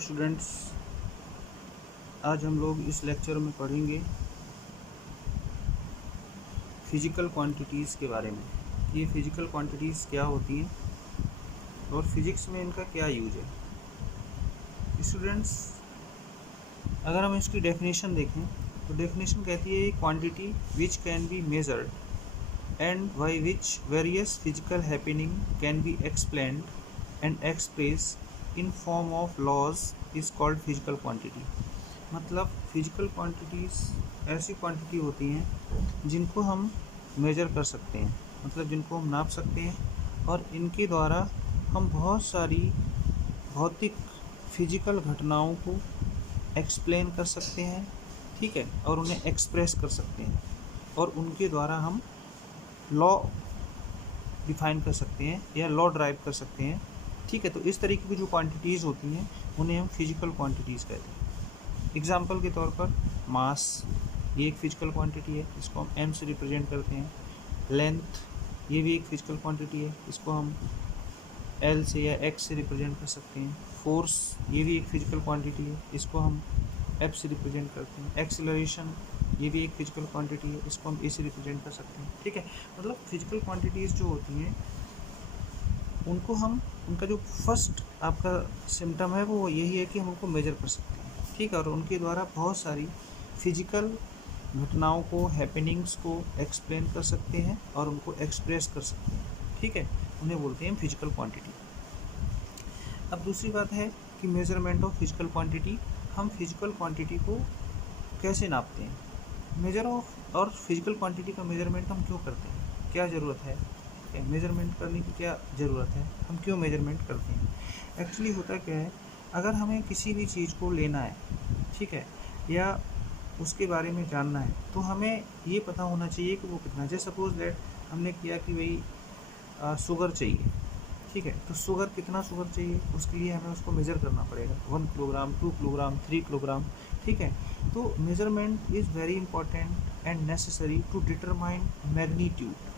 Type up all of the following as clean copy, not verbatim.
Students, आज हम लोग इस लेक्चर में पढ़ेंगे फिजिकल क्वांटिटीज़ के बारे में। ये फिजिकल क्वांटिटीज़ क्या होती हैं और फिजिक्स में इनका क्या यूज है। स्टूडेंट्स, अगर हम इसकी डेफिनेशन देखें तो डेफिनेशन कहती है quantity which can be measured and by which various physical happening can be explained and express in form of laws is called physical quantity. मतलब फिजिकल क्वांटिटीज़ ऐसी क्वांटिटी होती हैं जिनको हम मेजर कर सकते हैं, मतलब जिनको हम नाप सकते हैं और इनके द्वारा हम बहुत सारी भौतिक फिजिकल घटनाओं को एक्सप्लेन कर सकते हैं, ठीक है, और उन्हें एक्सप्रेस कर सकते हैं और उनके द्वारा हम लॉ डिफाइन कर सकते हैं या लॉ ड्राइव कर सकते हैं, ठीक है। तो इस तरीके की जो क्वांटिटीज़ होती हैं उन्हें हम फिजिकल क्वांटिटीज़ कहते हैं। एग्जाम्पल के तौर पर मास, ये एक फिजिकल क्वांटिटी है, इसको हम m से रिप्रेजेंट करते हैं। लेंथ, ये भी एक फिजिकल क्वांटिटी है, इसको हम l से या x से रिप्रेजेंट कर सकते हैं। फोर्स, ये भी एक फिजिकल क्वांटिटी है, इसको हम F से रिप्रेजेंट करते हैं। एक्सेलरेशन, ये भी एक फिजिकल क्वांटिटी है, इसको हम A से रिप्रेजेंट कर सकते हैं, ठीक है। मतलब फिजिकल क्वांटिटीज़ जो होती हैं उनको हम, उनका जो फर्स्ट आपका सिम्टम है वो यही है कि हम उनको मेजर कर सकते हैं, ठीक है, और उनके द्वारा बहुत सारी फिजिकल घटनाओं को, हैपनिंग्स को एक्सप्लेन कर सकते हैं और उनको एक्सप्रेस कर सकते हैं, ठीक है। उन्हें बोलते हैं फिजिकल क्वांटिटी। अब दूसरी बात है कि मेजरमेंट ऑफ फिजिकल क्वांटिटी। हम फिजिकल क्वांटिटी को कैसे नापते हैं, मेजर ऑफ, और फिजिकल क्वांटिटी का मेजरमेंट हम क्यों करते हैं, क्या ज़रूरत है, मेजरमेंट करने की क्या ज़रूरत है, हम क्यों मेजरमेंट करते हैं। एक्चुअली होता क्या है, अगर हमें किसी भी चीज़ को लेना है, ठीक है, या उसके बारे में जानना है तो हमें ये पता होना चाहिए कि वो कितना। जैसे सपोज दैट हमने किया कि भाई शुगर चाहिए, ठीक है, तो शुगर कितना शुगर चाहिए, उसके लिए हमें उसको मेज़र करना पड़ेगा, 1 किलोग्राम, 2 किलोग्राम, 3 किलोग्राम, ठीक है। तो measurement is very important and necessary to determine magnitude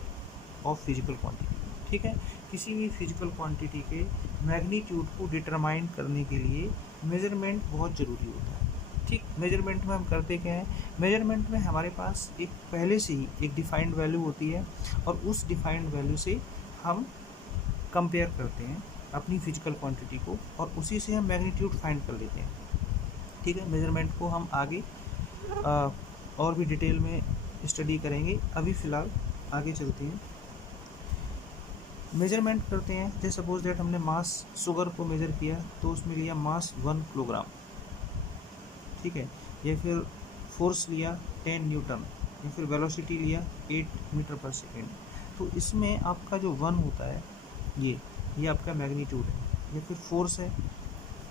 of physical quantity, ठीक है। किसी भी फिजिकल क्वांटिटी के मैग्नीट्यूड को डिटरमाइन करने के लिए मेजरमेंट बहुत ज़रूरी होता है, ठीक। मेजरमेंट में हम करते क्या है, मेजरमेंट में हमारे पास एक पहले से ही एक डिफाइंड वैल्यू होती है और उस डिफाइंड वैल्यू से हम कंपेयर करते हैं अपनी फिजिकल क्वांटिटी को और उसी से हम मैग्नीट्यूड फाइंड कर लेते हैं, ठीक है। मेजरमेंट को हम आगे और भी डिटेल में स्टडी करेंगे, अभी फ़िलहाल आगे चलते हैं। मेजरमेंट करते हैं, जैसे सपोज दैट हमने मास शुगर को मेज़र किया तो उसमें लिया मास 1 किलोग्राम, ठीक है, या फिर फोर्स लिया 10 न्यूटन, या फिर वेलोसिटी लिया 8 मीटर पर सेकेंड। तो इसमें आपका जो 1 होता है ये आपका मैग्नीट्यूड है, या फिर फोर्स है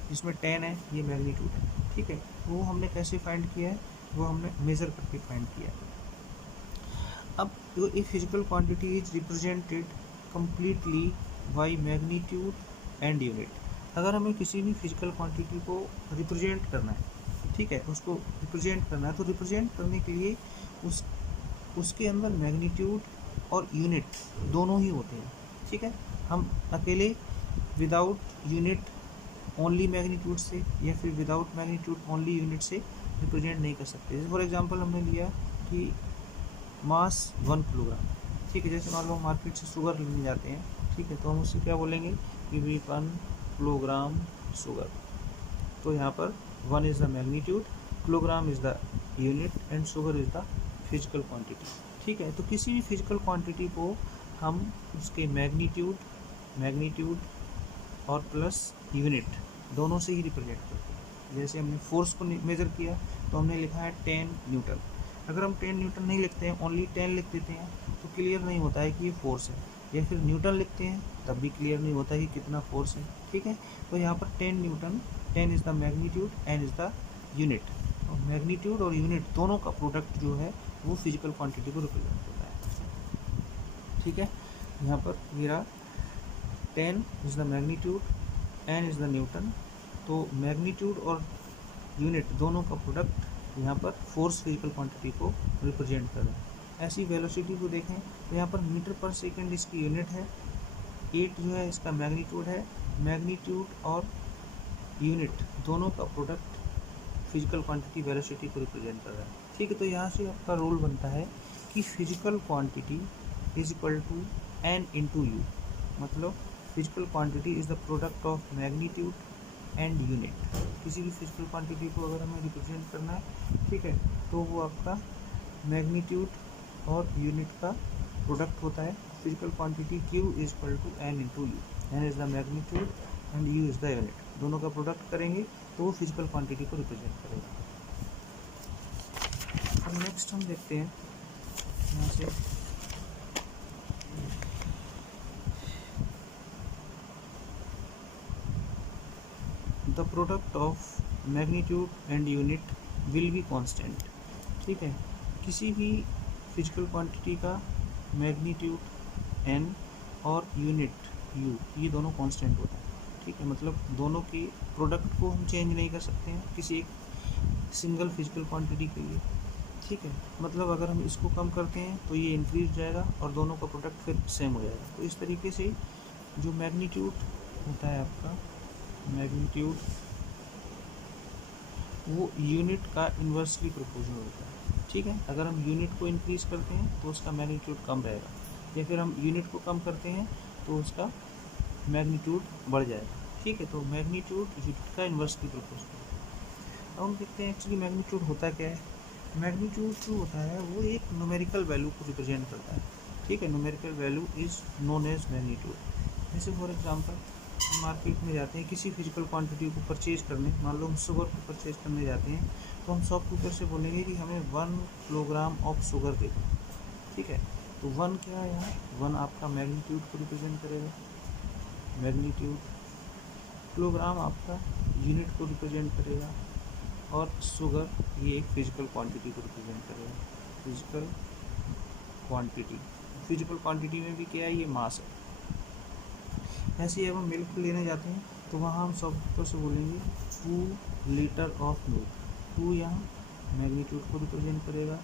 जिसमें 10 है, ये मैग्नीट्यूड है, ठीक है। वो हमने कैसे फाइंड किया है, वो हमने मेज़र करके फाइंड किया है। अब जो a physical quantity is represented completely by magnitude and unit. अगर हमें किसी भी फिजिकल क्वांटिटी को रिप्रेजेंट करना है, ठीक है, उसको रिप्रेजेंट करना है, तो रिप्रेजेंट करने के लिए उसके अंदर मैग्नीट्यूड और यूनिट दोनों ही होते हैं, ठीक है। हम अकेले विदाउट यूनिट ओनली मैग्नीट्यूड से या फिर विदाउट मैग्नीट्यूड ओनली यूनिट से रिप्रेजेंट नहीं कर सकते। जैसे फॉर एग्जांपल हमने लिया कि मास 1 किलोग्राम, ठीक है। जैसे मान लो मार्केट से शुगर लेने जाते हैं, ठीक है, तो हम उससे क्या बोलेंगे कि भी 1 किलोग्राम शुगर। तो यहाँ पर 1 is the magnitude, kilogram is the unit and sugar is the physical quantity, ठीक है। तो किसी भी फिजिकल क्वांटिटी को हम उसके मैग्नीट्यूड और प्लस यूनिट दोनों से ही रिप्रेजेंट करते हैं। जैसे हमने फोर्स को मेज़र किया तो हमने लिखा है 10 न्यूटन। अगर हम 10 न्यूटन नहीं लिखते हैं, ओनली 10 लिख देते हैं तो क्लियर नहीं होता है कि ये फोर्स है, या फिर न्यूटन लिखते हैं तब भी क्लियर नहीं होता है कि कितना फोर्स है, ठीक है। तो यहाँ पर 10 Newton, 10 is the magnitude and is the unit. और मैग्नीट्यूड और यूनिट दोनों का प्रोडक्ट जो है वो फिजिकल क्वांटिटी को रिप्रेजेंट करता है, ठीक है। यहाँ पर मेरा 10 is the magnitude, n is the Newton, तो मैग्नीट्यूड और यूनिट दोनों का प्रोडक्ट यहाँ पर फोर्स फिजिकल क्वांटिटी को रिप्रेजेंट कर रहा है। ऐसी वेलोसिटी को देखें तो यहाँ पर मीटर पर सेकंड इसकी यूनिट है, 8 जो है इसका मैग्नीट्यूड है, मैग्नीट्यूड और यूनिट दोनों का प्रोडक्ट फिजिकल क्वांटिटी वेलोसिटी को रिप्रेजेंट कर रहा है। ठीक है, तो यहाँ से आपका रूल बनता है कि physical quantity is equal to N into U, मतलब physical quantity is the product of magnitude and unit. किसी भी फिजिकल क्वांटिटी को अगर हमें रिप्रेजेंट करना है, ठीक है, तो वो आपका मैग्नीट्यूड और यूनिट का प्रोडक्ट होता है। Physical quantity Q is equal to N into U, N is the magnitude and U is the unit, दोनों का प्रोडक्ट करेंगे तो वो फिजिकल क्वांटिटी को रिप्रेजेंट करेगा। अब नेक्स्ट हम देखते हैं यहाँ से the product of magnitude and unit will be constant. ठीक है, किसी भी फिजिकल क्वांटिटी का मैग्नीट्यूड n और यूनिट u ये दोनों कांस्टेंट होता है। ठीक है, मतलब दोनों के प्रोडक्ट को हम चेंज नहीं कर सकते हैं किसी एक सिंगल फिजिकल क्वांटिटी के लिए। ठीक है, मतलब अगर हम इसको कम करते हैं तो ये इंक्रीज जाएगा और दोनों का प्रोडक्ट फिर सेम हो जाएगा। तो इस तरीके से जो मैग्नीट्यूड होता है आपका, मैग्नीट्यूड वो यूनिट का इन्वर्सली प्रोपोर्शनल होता है। ठीक है, अगर हम यूनिट को इंक्रीज करते हैं तो उसका मैग्नीट्यूड कम रहेगा, या फिर हम यूनिट को कम करते हैं तो उसका मैग्नीट्यूड बढ़ जाएगा। ठीक है, तो मैग्नीट्यूड यूनिट का इन्वर्सली प्रोपोर्शनल। अब हम देखते हैं एक्चुअली मैग्नीट्यूड होता क्या है। मैग्नीट्यूड जो होता है वो एक न्यूमेरिकल वैल्यू को रिप्रेजेंट करता है। ठीक है, numerical value is known as magnitude. जैसे फॉर एग्जांपल हम मार्केट में जाते हैं किसी फिजिकल क्वांटिटी को परचेज करने, मान लो हम शुगर को परचेज करने जाते हैं, तो हम शॉपकीपर से बोलेंगे कि हमें 1 किलोग्राम ऑफ शुगर दे दो। ठीक है, तो 1 क्या है यहाँ, 1 आपका मैग्नीट्यूड को रिप्रेजेंट करेगा, मैग्नीट्यूड, किलोग्राम आपका यूनिट को रिप्रेजेंट करेगा, और शुगर ये एक फिजिकल क्वांटिटी को रिप्रेजेंट करेगा, फिजिकल क्वांटिटी। फिजिकल क्वांटिटी में भी क्या है, ये मास है। ऐसे ही अब हम मिल्क लेने जाते हैं तो वहाँ हम शॉपकीपर से बोलेंगे 2 लीटर ऑफ मिल्क। 2 यहाँ मैग्नीट्यूड को रिप्रेजेंट करेगा,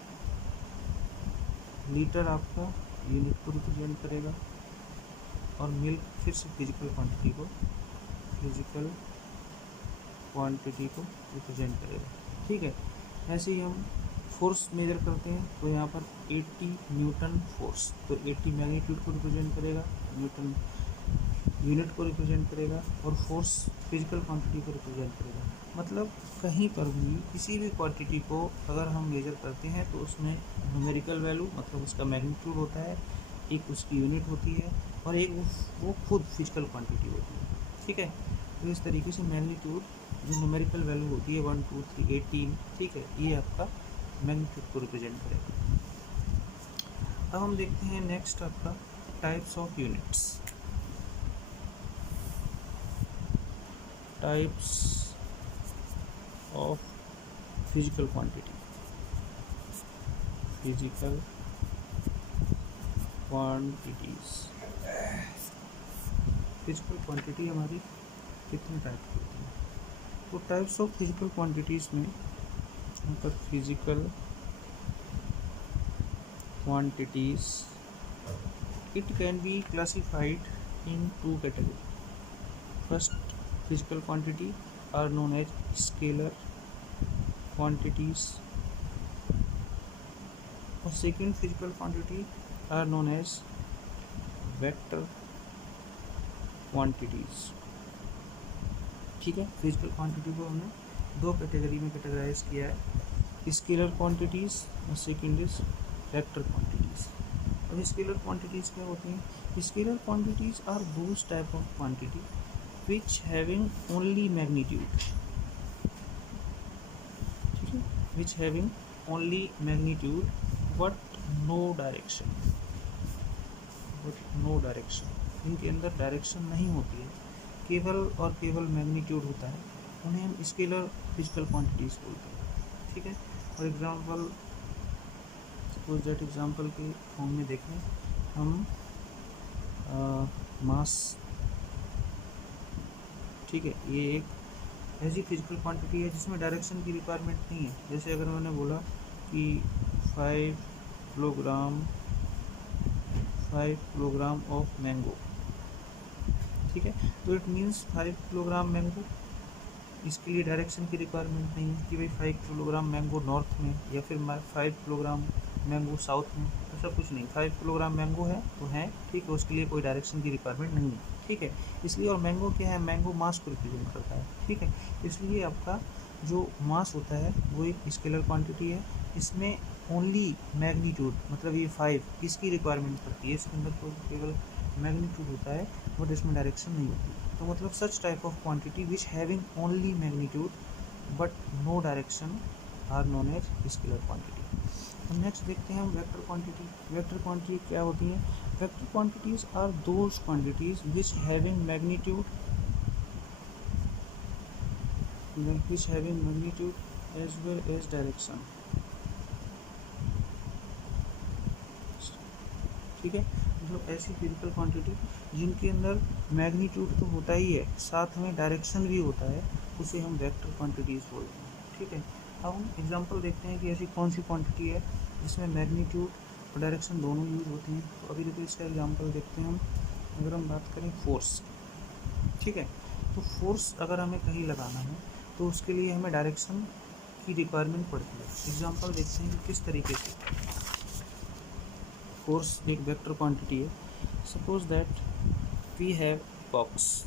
लीटर आपका यूनिट को रिप्रेजेंट करेगा, और मिल्क फिर से फिजिकल क्वांटिटी को रिप्रेजेंट करेगा। ठीक है, ऐसे ही हम फोर्स मेजर करते हैं तो यहाँ पर 80 न्यूटन फोर्स, तो 80 मैग्नीट्यूड को रिप्रेजेंट करेगा, न्यूटन यूनिट को रिप्रेजेंट करेगा, और फोर्स फिजिकल क्वांटिटी को रिप्रेजेंट करेगा। मतलब कहीं पर भी किसी भी क्वांटिटी को अगर हम मेजर करते हैं तो उसमें न्यूमेरिकल वैल्यू मतलब उसका मैग्नीट्यूड होता है, एक उसकी यूनिट होती है, और एक वो खुद फिजिकल क्वांटिटी होती है। ठीक है, तो इस तरीके से मैग्नीट्यूड जो न्यूमेरिकल वैल्यू होती है 1 2 3 18, ठीक है, ये आपका मैग्नीट्यूड को रिप्रेजेंट करेगा। अब हम देखते हैं नेक्स्ट आपका types of units. Types of physical quantity. Physical quantities, physical quantity हमारी कितने टाइप की होती है? तो टाइप्स ऑफ फिजिकल क्वांटिटीज़ में यहाँ पर physical quantities it can be classified in 2 category. First physical quantity are known as scalar quantities, और second physical quantity are known as vector quantities. ठीक है, फिजिकल क्वांटिटी को हमने 2 कैटेगरी में categorise किया है, स्केलर क्वांटिटीज़ और सेकेंड इज वेक्टर क्वांटिटीज़। अब स्केलर क्वांटिटीज़ क्या होती हैं? Scalar quantities are those type of quantity which having only magnitude. ठीक है, which having only magnitude but no direction, इनके अंदर डायरेक्शन नहीं होती है, केवल और केवल मैग्नीट्यूड होता है, उन्हें हम स्केलर फिजिकल क्वांटिटीज़ बोलते हैं। ठीक है, और एग्जांपल सपोज दैट एग्जांपल के फॉर्म में देखें हम मास। ठीक है, ये एक ऐसी फिजिकल क्वांटिटी है जिसमें डायरेक्शन की रिक्वायरमेंट नहीं है। जैसे अगर मैंने बोला कि 5 किलोग्राम ऑफ मैंगो, ठीक है, तो इट मीन्स 5 किलोग्राम मैंगो इसके लिए डायरेक्शन की रिक्वायरमेंट नहीं है कि भाई 5 किलोग्राम मैंगो नॉर्थ में या फिर 5 किलोग्राम मैंगो साउथ में, ऐसा कुछ नहीं। 5 किलोग्राम मैंगो है तो है, ठीक है, उसके लिए कोई डायरेक्शन की रिक्वायरमेंट नहीं है, ठीक है। इसलिए, और मैंगो क्या है, मैंगो मास को रिप्रेजेंट करता है, ठीक है। इसलिए आपका जो मास होता है वो एक स्केलर क्वांटिटी है। इसमें ओनली मैग्नीट्यूड, मतलब ये 5 इसकी रिक्वायरमेंट पड़ती है, इसके अंदर तो केवल मैग्नीट्यूड होता है, बट इसमें डायरेक्शन नहीं होती। तो मतलब such type of quantity which having only magnitude but no direction are known as scalar quantity. तो नेक्स्ट देखते हैं हम वेक्टर क्वांटिटी। वेक्टर क्वांटिटी क्या होती है? Vector quantities are those quantities which having magnitude as well as direction, ठीक है। मतलब ऐसी फिजिकल क्वांटिटी जिनके अंदर मैग्नीट्यूड तो होता ही है, साथ में डायरेक्शन भी होता है, उसे हम वेक्टर क्वांटिटीज बोलते हैं, ठीक है। अब हम एग्जांपल देखते हैं कि ऐसी कौन सी क्वांटिटी है जिसमें मैग्नीट्यूड और डायरेक्शन दोनों यूज होते हैं। तो अभी देखो इसका एग्जांपल देखते हैं हम। अगर हम बात करें फोर्स, ठीक है, तो फोर्स अगर हमें कहीं लगाना है तो उसके लिए हमें डायरेक्शन की रिक्वायरमेंट पड़ती है। एग्जांपल देखते हैं कि किस तरीके से फोर्स एक वेक्टर क्वांटिटी है। Suppose that we have box,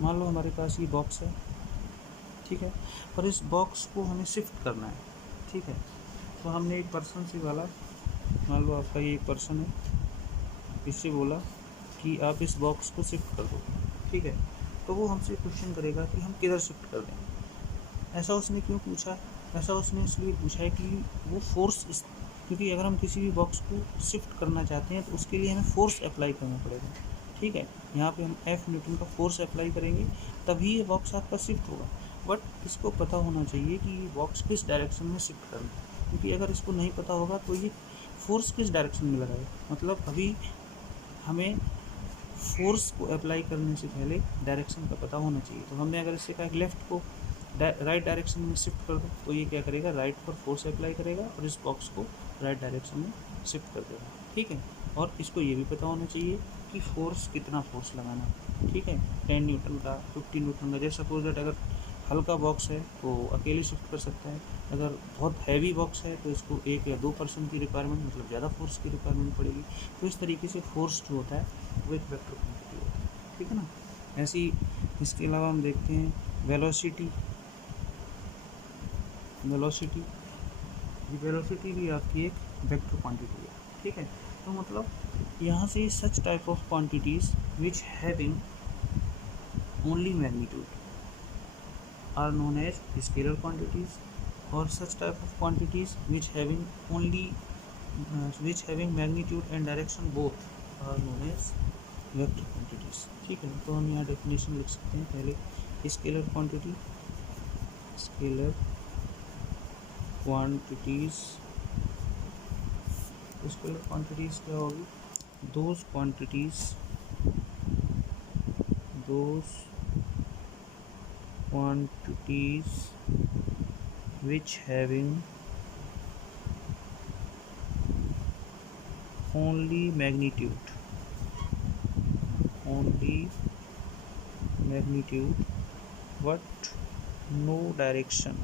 मान लो हमारे पास ये बॉक्स है, ठीक है, और इस बॉक्स को हमें शिफ्ट करना है, ठीक है। तो हमने एक पर्सन से बोला, मान लो आपका ये एक पर्सन है, इससे बोला कि आप इस बॉक्स को शिफ्ट कर दो, ठीक है। तो वो हमसे क्वेश्चन करेगा कि हम किधर शिफ्ट कर दें। ऐसा उसने क्यों पूछा? ऐसा उसने इसलिए पूछा है कि वो फोर्स, क्योंकि अगर हम किसी भी बॉक्स को शिफ्ट करना चाहते हैं तो उसके लिए हमें फोर्स अप्लाई करना पड़ेगा, ठीक है। यहाँ पे हम F न्यूटन का फोर्स अप्लाई करेंगे तभी ये बॉक्स आपका शिफ्ट होगा। बट इसको पता होना चाहिए कि ये बॉक्स किस डायरेक्शन में शिफ्ट करना है, क्योंकि अगर इसको नहीं पता होगा तो ये फोर्स किस डायरेक्शन में लगाएगा। मतलब अभी हमें फोर्स को अप्लाई करने से पहले डायरेक्शन का पता होना चाहिए। तो हमने अगर इससे कहा लेफ़्ट को राइट डायरेक्शन में शिफ्ट कर दो, तो ये क्या करेगा, राइट पर फोर्स अप्लाई करेगा और इस बॉक्स को राइट डायरेक्शन में शिफ्ट कर देगा, ठीक है। और इसको ये भी पता होना चाहिए कि फोर्स कितना फोर्स लगाना, ठीक है, 10 न्यूटन का, 50 न्यूटन का। जैसे सपोज दैट अगर हल्का बॉक्स है तो अकेले शिफ्ट कर सकता है, अगर बहुत हैवी बॉक्स है तो इसको 1 या 2% की रिक्वायरमेंट, मतलब ज़्यादा फोर्स की रिक्वायरमेंट पड़ेगी। तो इस तरीके से फोर्स जो होता है वो एक वेक्टर क्वांटिटी होता है, ठीक है ना। ऐसी इसके अलावा हम देखते हैं वेलोसिटी। वेलोसिटी भी आपकी एक वेक्टर क्वांटिटी है, ठीक है। तो मतलब यहाँ से such type of quantities which having only magnitude are known as scalar quantities, और such type of quantities which having magnitude and direction both are known as vector quantities, ठीक है। तो हम यहाँ डेफिनेशन लिख सकते हैं। पहले scalar quantity, scalar quantities, scalar quantities क्या होगी? Those quantities which having only magnitude but no direction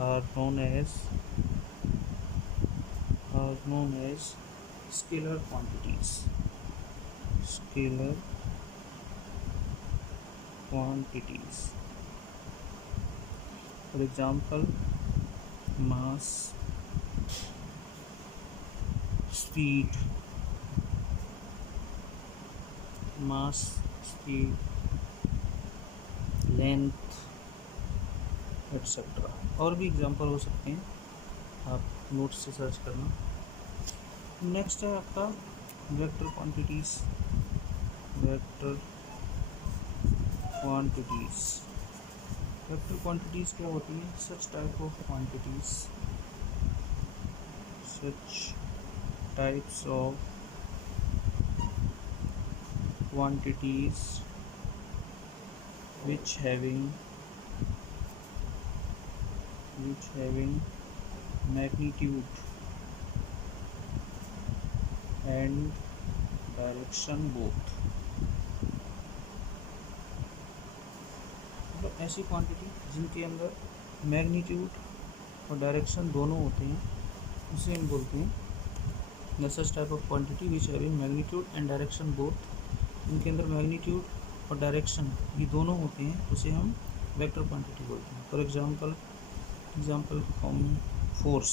are known as scalar quantities. For example, mass, speed, length, etcetera. और भी एग्जांपल हो सकते हैं, आप नोट्स से सर्च करना। नेक्स्ट है आपका वेक्टर क्वांटिटीज़। वेक्टर क्वांटिटीज़ क्या होती है? Such types of quantities which having magnitude and direction both ऐसी क्वांटिटी जिनके अंदर मैग्नीट्यूड और डायरेक्शन दोनों होते हैं उसे हम बोलते हैं the such type of quantity which having magnitude and direction both. इनके अंदर मैग्नीट्यूड और डायरेक्शन ये दोनों होते हैं उसे हम वेक्टर क्वांटिटी बोलते हैं। फॉर एग्जांपल हम फोर्स,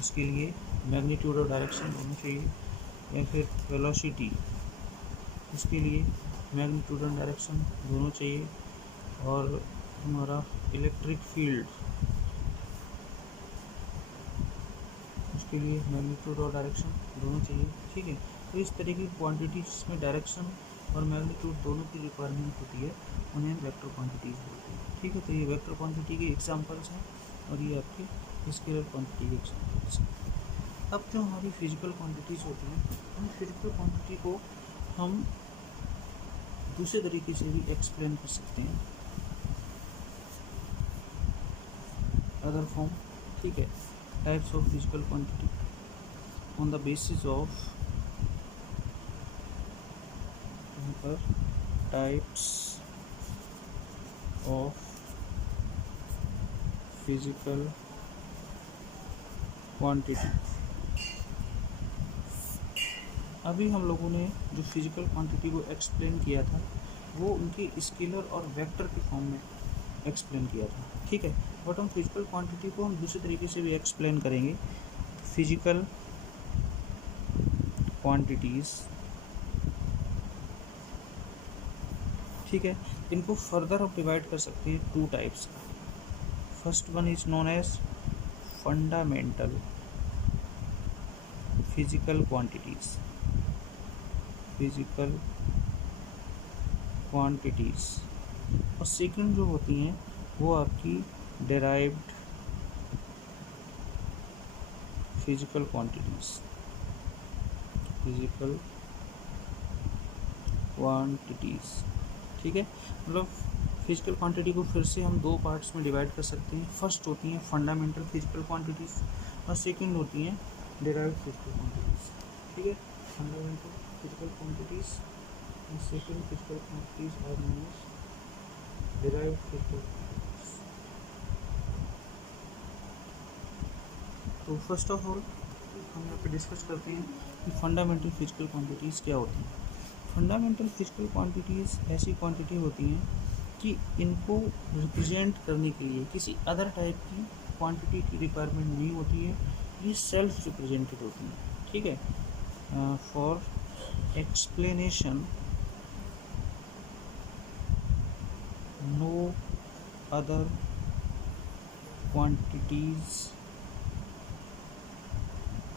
इसके लिए मैग्नीट्यूड और डायरेक्शन दोनों चाहिए। या फिर वेलोसिटी, इसके लिए मैग्नीट्यूड और डायरेक्शन दोनों चाहिए। और हमारा इलेक्ट्रिक फील्ड, उसके लिए मैग्नीट्यूड और डायरेक्शन दोनों चाहिए। ठीक है, तो इस तरीके की क्वांटिटी जिसमें डायरेक्शन और मैग्नीट्यूड दोनों की रिक्वायरमेंट होती है उन्हें हम वेक्टर क्वांटिटीज़ बोलते हैं। ठीक है, तो ये वेक्टर क्वांटिटी के एग्जांपल्स हैं और ये आपके स्केलर क्वांटिटी के एग्जांपल्स हैं। अब जो हमारी फिजिकल क्वांटिटीज़ होती हैं उन फिजिकल क्वांटिटी को हम दूसरे तरीके से भी एक्सप्लेन कर सकते हैं, अदर फॉर्म। ठीक है, types of physical quantity on the basis of types of physical quantity. अभी हम लोगों ने जो फिजिकल क्वांटिटी को एक्सप्लेन किया था वो उनके स्केलर और वेक्टर के फॉर्म में एक्सप्लेन किया था। ठीक है, बट हम फिजिकल क्वांटिटी को हम दूसरे तरीके से भी एक्सप्लेन करेंगे। फिजिकल क्वांटिटीज़, ठीक है, इनको फर्दर हम डिवाइड कर सकते हैं टू टाइप्स का। First one is known as fundamental physical quantities. Physical quantities और सेकंड जो होती हैं वो आपकी derived physical quantities. Physical quantities, ठीक है, मतलब फिजिकल क्वांटिटी को फिर से हम दो पार्ट्स में डिवाइड कर सकते हैं। फर्स्ट होती हैं फंडामेंटल फिजिकल क्वांटिटीज़ और सेकंड होती हैं डेराइव्ड फिजिकल क्वांटिटीज़। ठीक है, fundamental physical quantities and second physical quantities are known as derived physical quantities. तो फर्स्ट ऑफ ऑल हम यहाँ पे डिस्कस करते हैं कि फंडामेंटल फिजिकल क्वांटिटीज़ क्या होती हैं। फंडामेंटल फिजिकल क्वांटिटीज़ ऐसी क्वांटिटी होती हैं कि इनको रिप्रेजेंट करने के लिए किसी अदर टाइप की क्वांटिटी की रिक्वायरमेंट नहीं होती है, ये सेल्फ रिप्रेजेंटेड होती हैं। ठीक है, for explanation no other quantities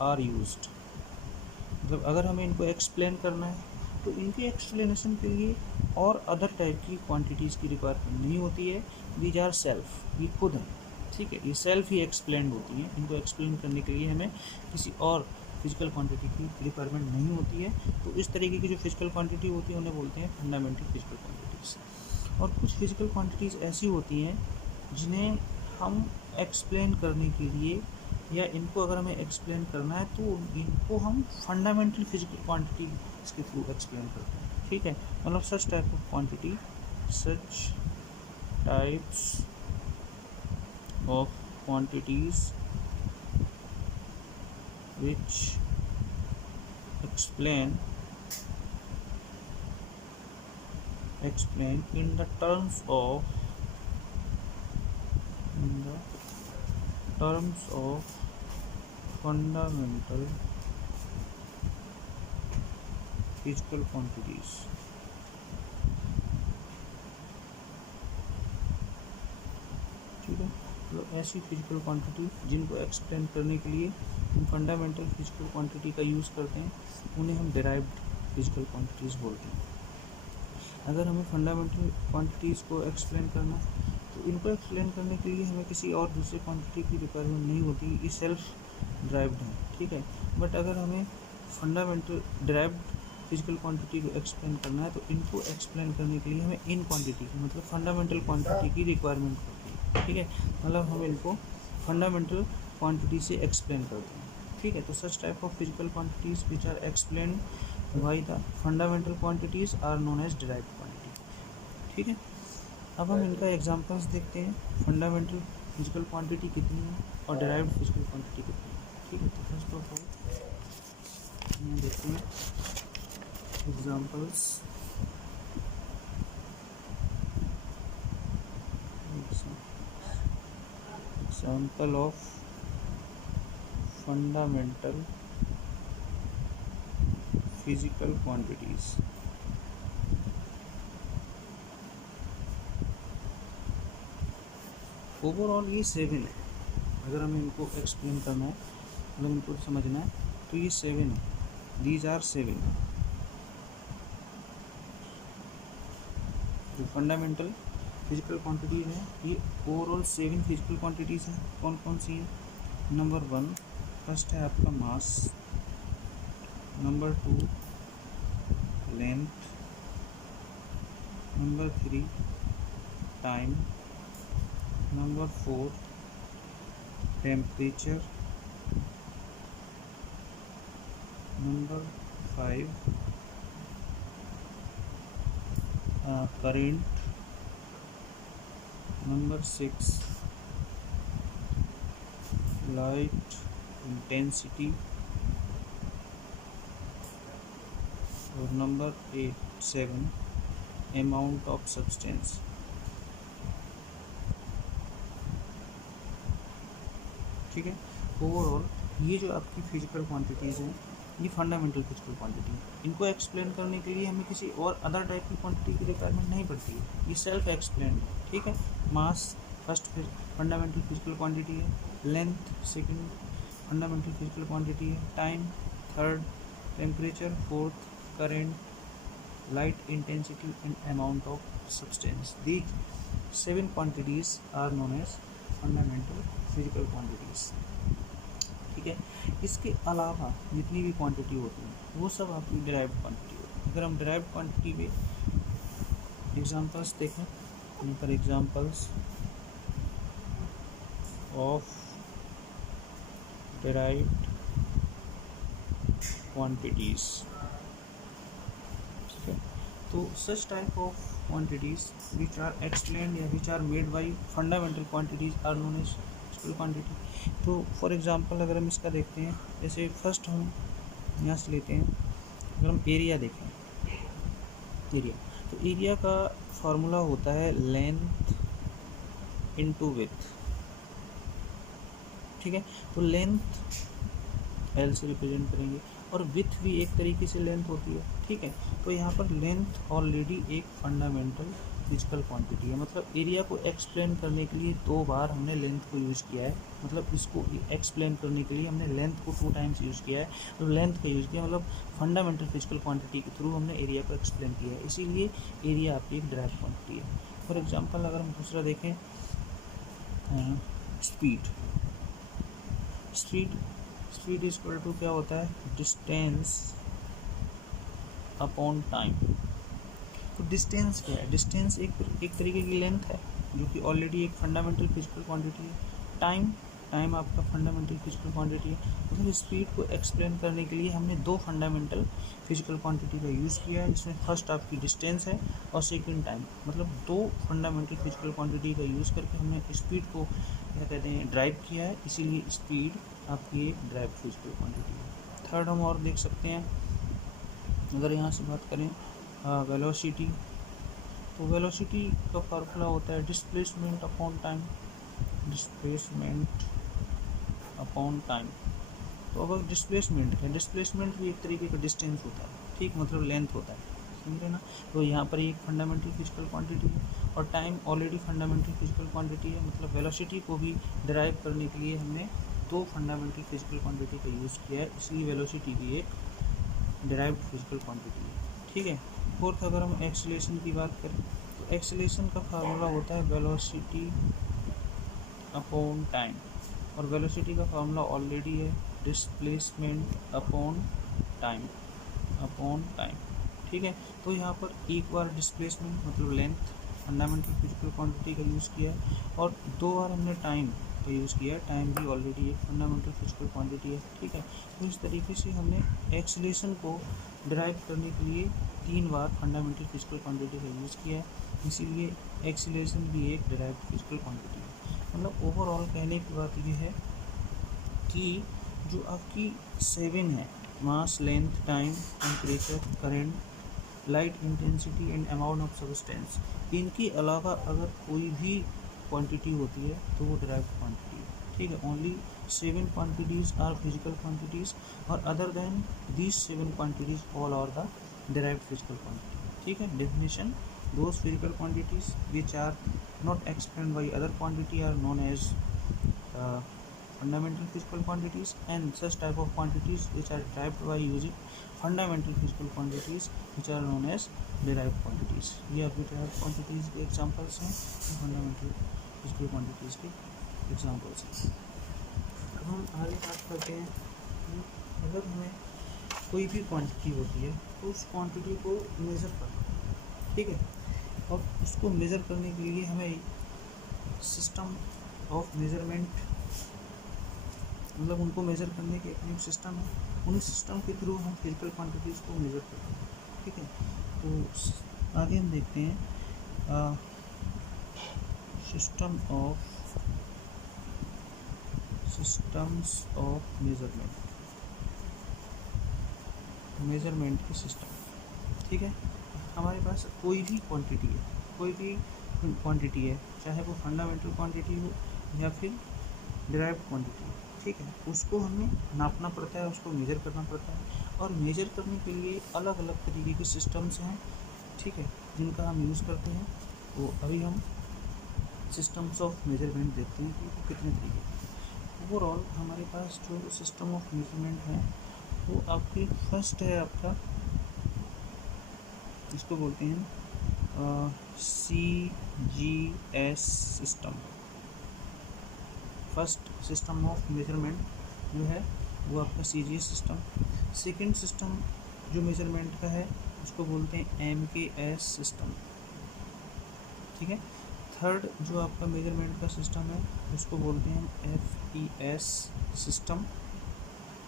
are used। मतलब अगर हमें इनको एक्सप्लेन करना है तो इनके एक्सप्लेनेशन के लिए और अदर टाइप की क्वांटिटीज़ की रिक्वायरमेंट नहीं होती है। दीज आर सेल्फ, ये खुद हैं। ठीक है, ये सेल्फ ही एक्सप्लेन होती हैं। इनको एक्सप्लेन करने के लिए हमें किसी और फिजिकल क्वांटिटी की रिक्वायरमेंट नहीं होती है। तो इस तरीके की जो फिजिकल क्वांटिटी होती है उन्हें बोलते हैं फंडामेंटल फिजिकल क्वांटिटीज़। और कुछ फिजिकल क्वांटिटीज़ ऐसी होती हैं जिन्हें हम एक्सप्लेन करने के लिए या इनको अगर हमें एक्सप्लेन करना है तो इनको हम फंडामेंटल फिजिकल क्वांटिटी के थ्रू एक्सप्लेन करते हैं। ठीक है, मतलब such type of quantity, such types of quantities which explain in the terms of fundamental physical quantities। ठीक है, तो ऐसी फिजिकल क्वांटिटी जिनको एक्सप्लेन करने के लिए हम फंडामेंटल फिजिकल क्वांटिटी का यूज़ करते हैं उन्हें हम डेराइव्ड फिजिकल क्वांटिटीज़ बोलते हैं। अगर हमें फंडामेंटल क्वांटिटीज़ को एक्सप्लेन करना है तो इनको एक्सप्लेन करने के लिए हमें किसी और दूसरे क्वांटिटी की रिक्वायरमेंट नहीं होती, ये सेल्फ ड्राइव्ड है। ठीक है, बट अगर हमें फंडामेंटल ड्राइव्ड फिजिकल क्वांटिटी को एक्सप्लेन करना है तो इनको एक्सप्लेन करने के लिए हमें इन क्वांटिटी की मतलब फंडामेंटल क्वांटिटी की रिक्वायरमेंट होती है। ठीक है, मतलब हम इनको फंडामेंटल क्वांटिटी से एक्सप्लेन करते हैं। ठीक है, तो such type of physical quantities which are explain by the fundamental quantities are known as derived quantity. ठीक है, अब हम इनका एग्जांपल्स देखते हैं। फंडामेंटल फिजिकल क्वांटिटी कितनी है और डिराइव्ड फिजिकल क्वांटिटी कितनी है। ठीक है, तो फर्स्ट ऑफ ऑल देखते हैं examples. Example of fundamental physical quantities. Overall ये 7 है। अगर हमें इनको एक्सप्लेन करना है, अगर इनको समझना है तो ये 7 है। दीज आर 7 जो फंडामेंटल फिजिकल क्वांटिटीज हैं। ये ओवरऑल 7 फिजिकल क्वांटिटीज हैं। कौन कौन सी हैं? नंबर 1 फर्स्ट है आपका mass, number 2 length, number 3 time, number 4 temperature, number 5 current, number 6 light intensity और नंबर 7 अमाउंट ऑफ सब्सटेंस। ठीक है, ओवरऑल ये जो आपकी फिजिकल क्वांटिटीज़ हैं ये फंडामेंटल फिजिकल क्वांटिटी है। इनको एक्सप्लेन करने के लिए हमें किसी और अदर टाइप की क्वांटिटी की रिक्वायरमेंट नहीं पड़ती है, ये सेल्फ एक्सप्लेन है। ठीक है, mass first fundamental physical quantity है, length second fundamental physical quantity है, time third, temperature fourth, current, light intensity and amount of substance. These 7 quantities are known as fundamental physical quantities. ठीक है, इसके अलावा जितनी भी क्वांटिटी होती है वो सब आपकी डिराइव्ड क्वांटिटी होती है। अगर हम डिराइव्ड क्वांटिटी पे एग्जांपल्स देखें, यहाँ पर एग्जांपल्स ऑफ डिराइव्ड क्वांटिटीज़। ठीक है, तो such type of quantities which are explained या which are made by fundamental quantities are known as physical quantity। तो फॉर एग्जांपल अगर हम इसका देखते हैं, जैसे फर्स्ट हम यहाँ से लेते हैं, अगर हम एरिया देखें, एरिया तो एरिया का फॉर्मूला होता है लेंथ इनटू विड्थ। ठीक है, तो लेंथ एल से रिप्रेजेंट करेंगे और विथ भी एक तरीके से लेंथ होती है। ठीक है, तो यहाँ पर लेंथ ऑलरेडी एक फंडामेंटल फिजिकल क्वांटिटी है। मतलब एरिया को एक्सप्लेन करने के लिए 2 बार हमने लेंथ को यूज़ किया है। मतलब इसको एक्सप्लेन करने के लिए हमने लेंथ को 2 टाइम्स यूज़ किया है। तो लेंथ का यूज़ किया, मतलब फंडामेंटल फिजिकल क्वांटिटी के थ्रू हमने एरिया को एक्सप्लेन किया है। इसीलिए एरिया आपकी एक डिराइव्ड क्वांटिटी है। फॉर एग्जाम्पल अगर हम दूसरा देखें, speed. Speed is equal to क्या होता है? Distance upon time. तो डिस्टेंस क्या है? डिस्टेंस एक तरीके की लेंथ है जो कि ऑलरेडी एक फंडामेंटल फिजिकल क्वांटिटी है। टाइम आपका फंडामेंटल फिजिकल क्वांटिटी है। मतलब स्पीड को एक्सप्लेन करने के लिए हमने 2 फंडामेंटल फिजिकल क्वांटिटी का यूज़ किया है, जिसमें फर्स्ट आपकी डिस्टेंस है और सेकंड टाइम। मतलब 2 फंडामेंटल फिजिकल क्वांटिटी का यूज़ करके हमने स्पीड को क्या कहते हैं, ड्राइव किया है। इसीलिए स्पीड आपकी एक ड्राइव फिजिकल क्वांटिटी है। थर्ड हम और देख सकते हैं, अगर यहाँ से बात करें वेलोसिटी, तो वेलोसिटी का फार्मूला होता है displacement upon time. Displacement upon time. तो अगर डिस्प्लेसमेंट है, डिस्प्लेसमेंट भी एक तरीके का डिस्टेंस होता है। ठीक, मतलब लेंथ होता है, समझ रहे ना। तो यहाँ पर एक फंडामेंटल फिजिकल क्वांटिटी है और time already fundamental physical quantity है। मतलब वेलोसिटी को भी डिराइव करने के लिए हमने 2 फंडामेंटल फिजिकल क्वांटिटी का यूज़ किया है, इसलिए वेलोसिटी भी एक डिराइव्ड फिजिकल क्वांटिटी है। ठीक है, फोर्थ अगर हम एक्सीलरेशन की बात करें, तो एक्सीलरेशन का फार्मूला होता है वेलोसिटी अपॉन टाइम, और वेलोसिटी का फार्मूला ऑलरेडी है डिस्प्लेसमेंट अपॉन टाइम। ठीक है, तो यहाँ पर एक बार डिस्प्लेसमेंट मतलब लेंथ फंडामेंटल फिजिकल क्वांटिटी का यूज़ किया है और 2 बार हमने टाइम का यूज़ किया है। टाइम भी ऑलरेडी एक फंडामेंटल फिजिकल क्वांटिटी है। ठीक है, तो इस तरीके से हमने एक्सीलरेशन को डिराइव करने के लिए 3 बार फंडामेंटल फिजिकल क्वांटिटी का यूज़ किया है, इसीलिए एक्सीलरेशन भी एक डिराइव्ड फिजिकल क्वांटिटी है। मतलब ओवरऑल कहने की बात यह है कि जो आपकी 7 है, mass, length, time, temperature, current, light intensity and amount of substance, इनके अलावा अगर कोई भी क्वांटिटी होती है तो वो डिराइव्ड क्वांटिटी है। ठीक है, only 7 quantities are physical quantities और other than these 7 quantities all are the derived physical quantity. ठीक है, definition, those physical quantities which are not explained by other quantity are known as fundamental physical quantities, and such type of quantities which are derived by using fundamental physical quantities which are known as derived quantities। ये अभी derived quantities के examples हैं, fundamental physical quantities के examples हैं। अब हम आगे बात करते हैं कि अगर हमें कोई भी क्वांटिटी होती है तो उस क्वांटिटी को मेज़र करना, ठीक है, और उसको मेज़र करने के लिए हमें सिस्टम ऑफ मेज़रमेंट, मतलब उनको मेज़र करने के एक सिस्टम है, उन्हीं सिस्टम के थ्रू हम फिजिकल क्वांटिटीज़ को मेज़र करते हैं। ठीक है, तो आगे हम देखते हैं सिस्टम्स ऑफ मेज़रमेंट के सिस्टम। ठीक है, हमारे पास कोई भी क्वांटिटी है, चाहे वो फंडामेंटल क्वांटिटी हो या फिर डिराइव्ड क्वांटिटी हो, ठीक है, उसको हमें नापना पड़ता है, उसको मेज़र करना पड़ता है, और मेज़र करने के लिए अलग अलग तरीके के सिस्टम्स हैं, ठीक है, जिनका हम यूज़ करते हैं। तो अभी हम सिस्टम्स ऑफ मेजरमेंट देखते हैं कि वो कितने तरीके के। ओवरऑल हमारे पास जो सिस्टम ऑफ मेजरमेंट है वो आपकी फर्स्ट है, आपका इसको बोलते हैं CGS system. First system of measurement जो है वो आपका CGS सिस्टम। सेकंड सिस्टम जो मेजरमेंट का है उसको बोलते हैं MKS सिस्टम, ठीक है। थर्ड जो आपका मेजरमेंट का सिस्टम है उसको बोलते हैं FES सिस्टम,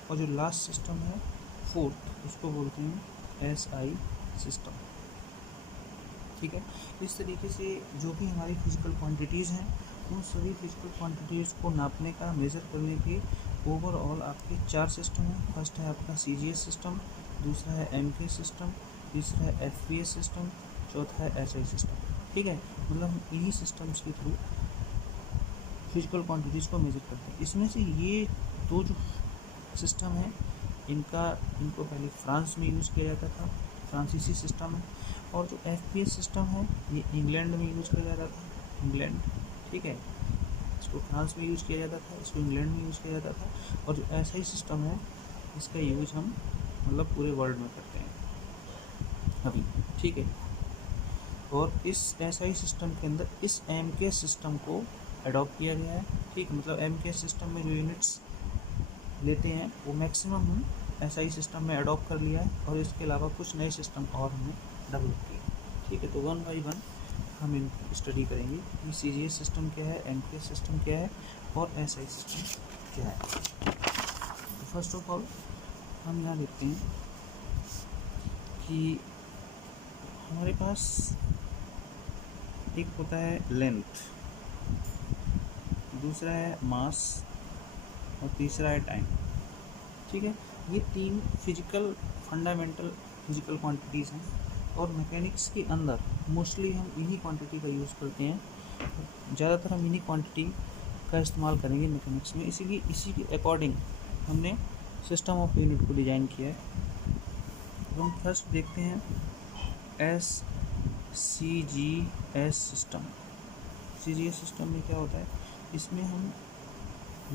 और जो लास्ट सिस्टम है फोर्थ उसको बोलते हैं SI सिस्टम, ठीक है। इस तरीके से जो भी हमारी फिजिकल क्वांटिटीज़ हैं उन सभी फिजिकल क्वांटिटीज़ को नापने का, मेज़र करने के ओवरऑल आपके 4 सिस्टम हैं। फर्स्ट है आपका CGS सिस्टम, दूसरा है MK सिस्टम, तीसरा है FES सिस्टम, चौथा है SI सिस्टम, ठीक है। मतलब हम इन्हीं सिस्टम्स के थ्रू फिजिकल क्वांटिटीज़ को मेज़र करते हैं। इसमें से ये दो जो सिस्टम है इनको पहले फ्रांस में यूज़ किया जाता था, फ्रांसीसी सिस्टम है, और जो FPS सिस्टम है ये इंग्लैंड में यूज़ किया जाता था, इंग्लैंड, ठीक है। इसको फ्रांस में यूज़ किया जाता था, इसको इंग्लैंड में यूज़ किया जाता था, और जो SI सिस्टम है इसका यूज़ हम मतलब पूरे वर्ल्ड में करते हैं अभी, ठीक है। और इस SI सिस्टम के अंदर इस MK सिस्टम को अडॉप्ट किया गया है, ठीक। मतलब MK सिस्टम में जो यूनिट्स लेते हैं वो मैक्सिमम हम SI सिस्टम में अडॉप्ट कर लिया है, और इसके अलावा कुछ नए सिस्टम और हमने डेवलप किए, ठीक है। तो 1 बाई 1 हम इनको स्टडी करेंगे कि CGS सिस्टम क्या है, MK सिस्टम क्या है और SI सिस्टम क्या है। तो फर्स्ट ऑफ ऑल हम यहाँ देखते हैं कि हमारे पास एक होता है लेंथ, दूसरा है मास और तीसरा है टाइम, ठीक है। ये 3 फंडामेंटल फिजिकल क्वांटिटीज़ हैं, और मैकेनिक्स के अंदर मोस्टली हम इन्हीं क्वांटिटी का यूज़ करते हैं, ज़्यादातर हम इन्हीं क्वांटिटी का इस्तेमाल करेंगे मैकेनिक्स में, इसीलिए इसी के अकॉर्डिंग हमने सिस्टम ऑफ यूनिट को डिज़ाइन किया है। तो हम फर्स्ट देखते हैं CGS सिस्टम। CGS सिस्टम में क्या होता है, इसमें हम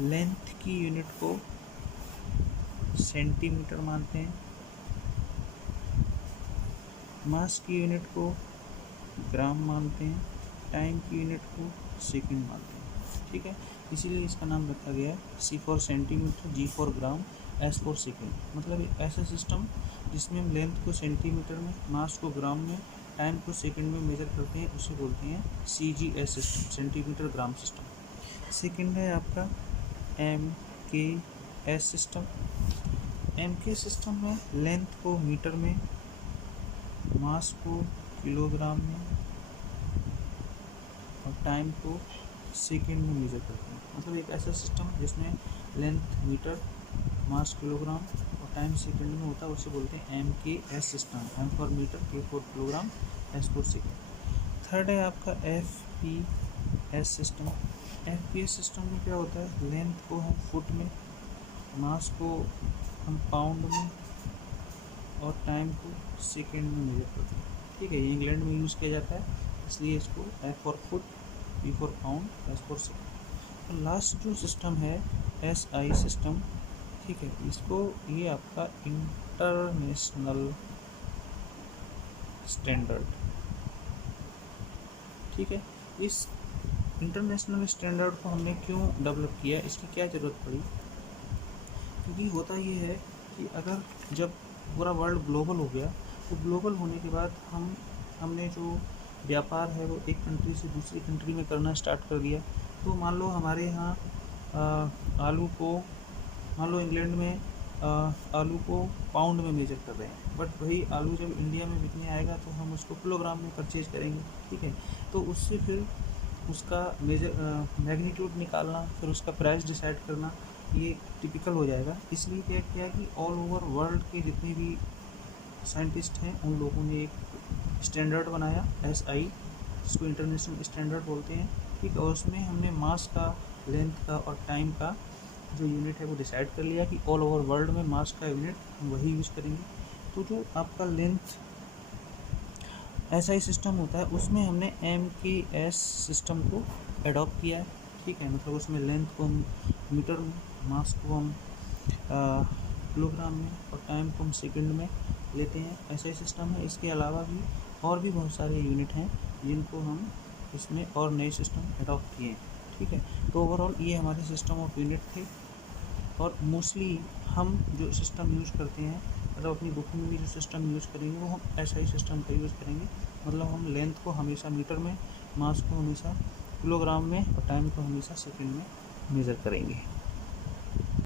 लेंथ की यूनिट को सेंटीमीटर मानते हैं, मास की यूनिट को ग्राम मानते हैं, टाइम की यूनिट को सेकंड मानते हैं, ठीक है। इसीलिए इसका नाम रखा गया है C for centimetre, G for gram, S for second. मतलब एक ऐसा सिस्टम जिसमें हम लेंथ को सेंटीमीटर में, मास को ग्राम में, टाइम को सेकंड में मेज़र करते हैं, उसे बोलते हैं CGS system, centimetre gram system. Second है आपका MKS सिस्टम। MK सिस्टम में लेंथ को मीटर में, मास को किलोग्राम में और टाइम को सेकेंड में मेजर करते हैं। मतलब एक ऐसा सिस्टम है जिसमें लेंथ मीटर, मास किलोग्राम और टाइम सेकेंड में होता है, उसे बोलते हैं MKS system. M for metre, K for kilogram, S for second. Third है आपका FPS सिस्टम। FPS सिस्टम में क्या होता है, लेंथ को हम फुट में, मास को हम पाउंड में और टाइम को सेकेंड में मेजर करते हैं। ठीक है, ये इंग्लैंड में यूज़ किया जाता है, इसलिए इसको F for foot, P for pound, S for second. और लास्ट जो सिस्टम है SI सिस्टम, ठीक है, इसको ये आपका इंटरनेशनल स्टैंडर्ड, ठीक है। इस इंटरनेशनल स्टैंडर्ड को हमने क्यों डेवलप किया, इसकी क्या ज़रूरत पड़ी, क्योंकि होता ये है कि अगर जब पूरा वर्ल्ड ग्लोबल हो गया, तो ग्लोबल होने के बाद हमने जो व्यापार है वो एक कंट्री से दूसरी कंट्री में करना स्टार्ट कर दिया। तो मान लो हमारे यहाँ आलू को, मान लो इंग्लैंड में आलू को पाउंड में मेजर कर रहे हैं, बट वही आलू जब इंडिया में बिकने आएगा तो हम उसको किलोग्राम में परचेज करेंगे। ठीक है, तो उससे फिर उसका मैग्नीट्यूड निकालना, फिर उसका प्राइस डिसाइड करना, ये टिपिकल हो जाएगा। इसलिए क्या किया कि ऑल ओवर वर्ल्ड के जितने भी साइंटिस्ट हैं उन लोगों ने एक स्टैंडर्ड बनाया SI, जिसको इंटरनेशनल स्टैंडर्ड बोलते हैं। ठीक है, और उसमें हमने मास का, लेंथ का और टाइम का जो यूनिट है वो डिसाइड कर लिया कि ऑल ओवर वर्ल्ड में मास का यूनिट हम वही यूज़ करेंगे। तो जो आपका लेंथ SI सिस्टम होता है उसमें हमने MKS सिस्टम को एडॉप्ट किया है। ठीक है, मतलब उसमें लेंथ को हम मीटर में, मास को हम किलोग्राम में और टाइम को हम सेकंड में लेते हैं। SI सिस्टम है। इसके अलावा भी और भी बहुत सारे यूनिट हैं जिनको हम इसमें और नए सिस्टम एडॉप्ट किए हैं। ठीक है, तो ओवरऑल ये हमारे सिस्टम ऑफ यूनिट थे। और मोस्टली हम जो सिस्टम यूज़ करते हैं, मतलब अपनी बुक में भी जो सिस्टम यूज़ करेंगे वो हम SI सिस्टम का यूज़ करेंगे। मतलब हम लेंथ को हमेशा मीटर में, मास को हमेशा किलोग्राम में और टाइम को हमेशा सेकंड में मेज़र करेंगे।